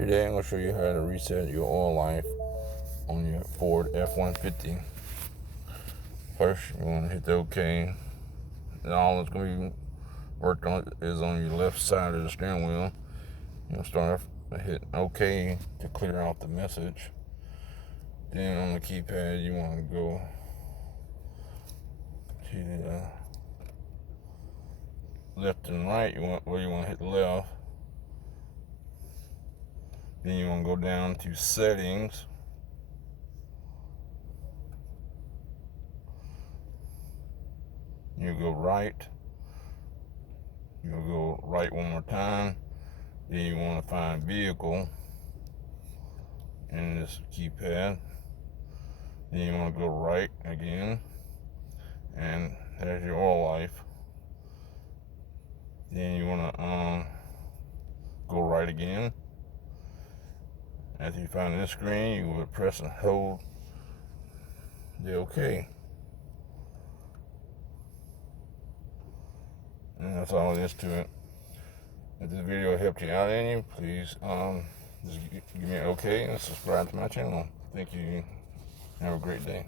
Today I'm going to show you how to reset your oil life on your Ford F-150. First, you want to hit the OK. And all it's going to be worked on is on your left side of the steering wheel. You'll start off hit OK to clear out the message. Then on the keypad, you want to go to the left and right. You want to hit left. Then you want to go down to settings. You go right. You'll go right one more time. Then you want to find vehicle in this keypad. Then you want to go right again. And there's your oil life. Then you want to go right again. After you find this screen, you would press and hold the OK. And that's all there is to it. If this video helped you out any, please just give me an OK and subscribe to my channel. Thank you. Have a great day.